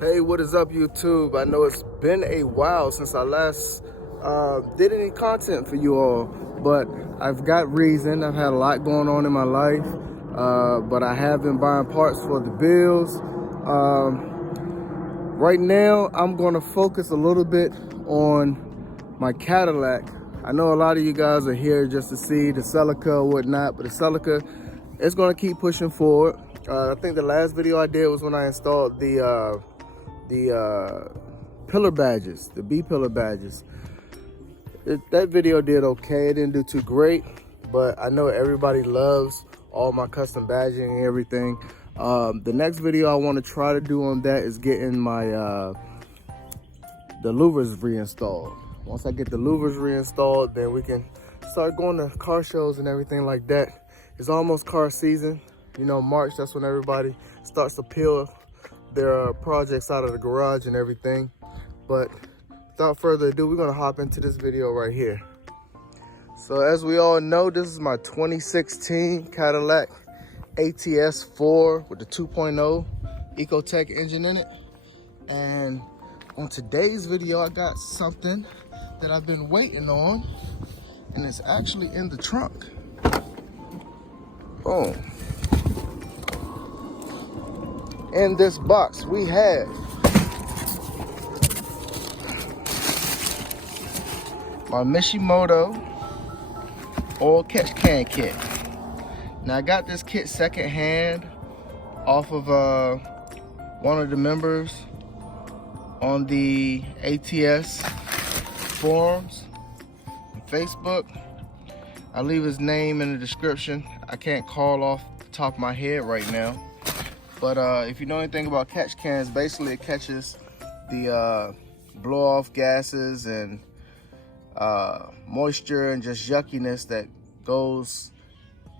Hey, what is up, YouTube? I know it's been a while since I last did any content for you all, but I've got reason. I've had a lot going on in my life, but I have been buying parts for the bills. Right now, I'm going to focus a little bit on my Cadillac. I know a lot of you guys are here just to see the Celica or whatnot, but the Celica is going to keep pushing forward. I think the last video I did was when I installed the pillar badges, the B pillar badges. That video did okay. It didn't do too great, but I know everybody loves all my custom badging and everything. The next video I want to try to do on that is getting my the louvers reinstalled. Once I get the louvers reinstalled, then we can start going to car shows and everything like that. It's almost car season. You know, March, that's when everybody starts to peel their projects out of the garage and everything. But without further ado, we're gonna hop into this video right here. So as we all know, this is my 2016 Cadillac ATS 4 with the 2.0 Ecotech engine in it. And on today's video, I got something that I've been waiting on, and it's actually in the trunk. Boom. In this box, we have my Mishimoto oil catch can kit. Now I got this kit secondhand off of one of the members on the ATS forums on Facebook. I'll leave his name in the description. I can't call off the top of my head right now. But if you know anything about catch cans, basically it catches the blow-off gases and moisture and just yuckiness that goes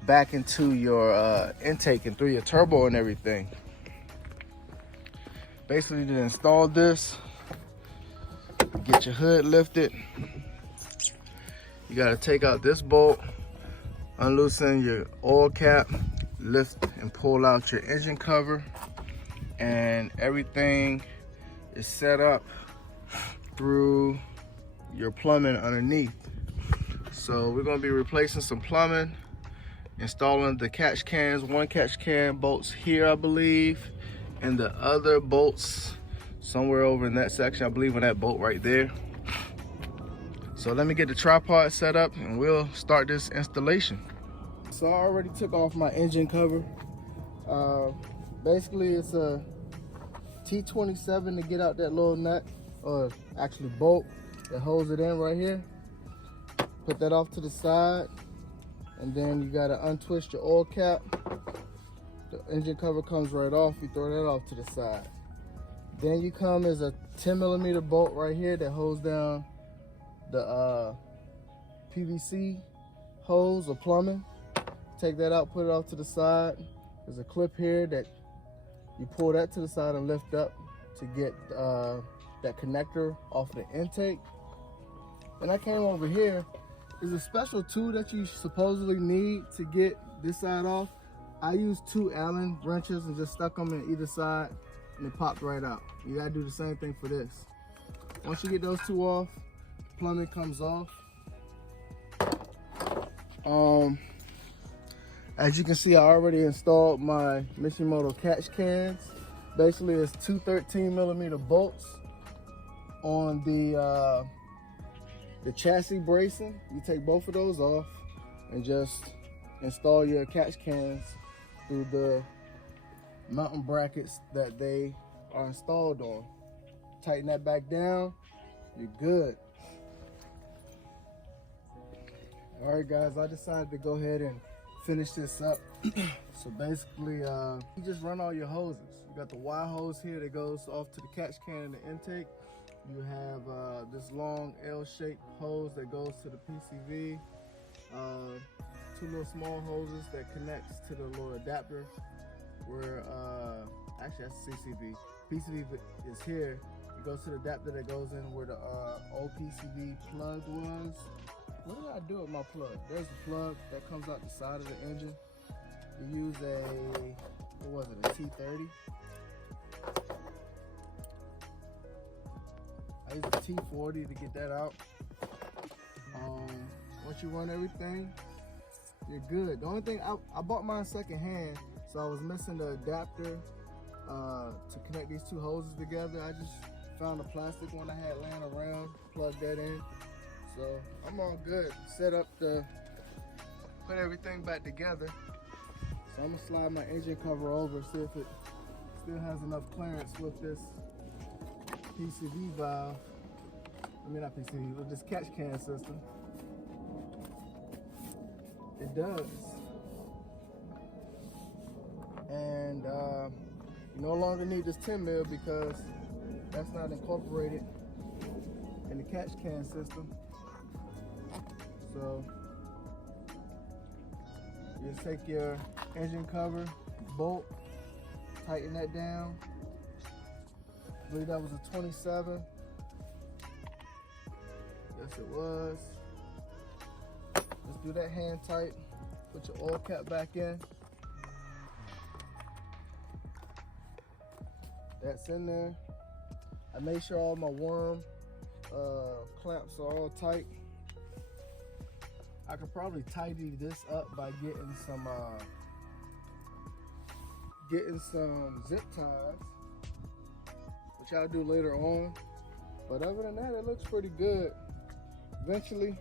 back into your intake and through your turbo and everything. Basically, to install this, get your hood lifted. You gotta take out this bolt, unloosen your oil cap, lift and pull out your engine cover, and everything is set up through your plumbing underneath. So we're going to be replacing some plumbing, installing the catch cans, one catch can bolts here I believe, and the other bolts somewhere over in that section, I believe, on that bolt right there. So let me get the tripod set up and we'll start this installation. So I already took off my engine cover. Basically it's a T27 to get out that little nut, or actually bolt that holds it in right here. Put that off to the side, and then you gotta untwist your oil cap. The engine cover comes right off, you throw that off to the side. Then you come as a 10mm bolt right here that holds down the PVC hose or plumbing. Take that out, put it off to the side. There's a clip here that you pull that to the side and lift up to get that connector off the intake. And I came over here. There's a special tool that you supposedly need to get this side off. I used 2 Allen wrenches and just stuck them in either side, and it popped right out. You gotta do the same thing for this. Once you get those 2 off, plumbing comes off. As you can see, I already installed my Mishimoto catch cans. Basically, it's 2 13mm bolts on the chassis bracing. You take both of those off and just install your catch cans through the mounting brackets that they are installed on. Tighten that back down, you're good. All right, guys, I decided to go ahead and finish this up. So basically, you just run all your hoses. You got the Y hose here that goes off to the catch can and the intake. You have this long L-shaped hose that goes to the PCV. 2 little small hoses that connects to the little adapter where, actually that's CCV. PCV is here. It goes to the adapter that goes in where the old PCV plug was. What did I do with my plug? There's a plug that comes out the side of the engine. You use a, what was it, a T30? I use a T40 to get that out. Once you run everything, you're good. The only thing, I bought mine secondhand, so I was missing the adapter to connect these two hoses together. I just found a plastic one I had laying around, plugged that in. So I'm all good. Set up to put everything back together. So I'm gonna slide my engine cover over, see if it still has enough clearance with this PCV valve. I mean, not PCV, with this catch can system. It does. And you no longer need this 10 mil because that's not incorporated in the catch can system. So you just take your engine cover, bolt, tighten that down. I believe that was a 27. Yes, it was. Let's do that hand tight. Put your oil cap back in. That's in there. I made sure all my worm clamps are all tight. I could probably tidy this up by getting some zip ties, which I'll do later on. But other than that, it looks pretty good. Eventually,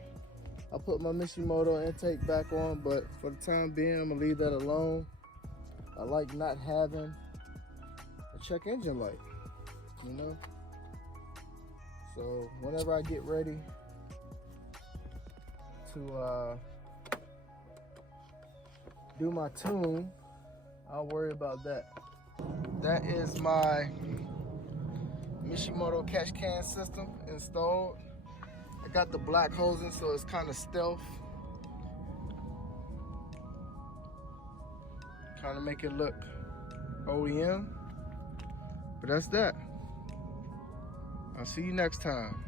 I'll put my Mishimoto intake back on, but for the time being, I'm gonna leave that alone. I like not having a check engine light, you know? So whenever I get ready to do my tune, I'll worry about that. That is my Mishimoto catch can system installed. I got the black hosing, so it's kind of stealth. Kind of make it look OEM. But that's that. I'll see you next time.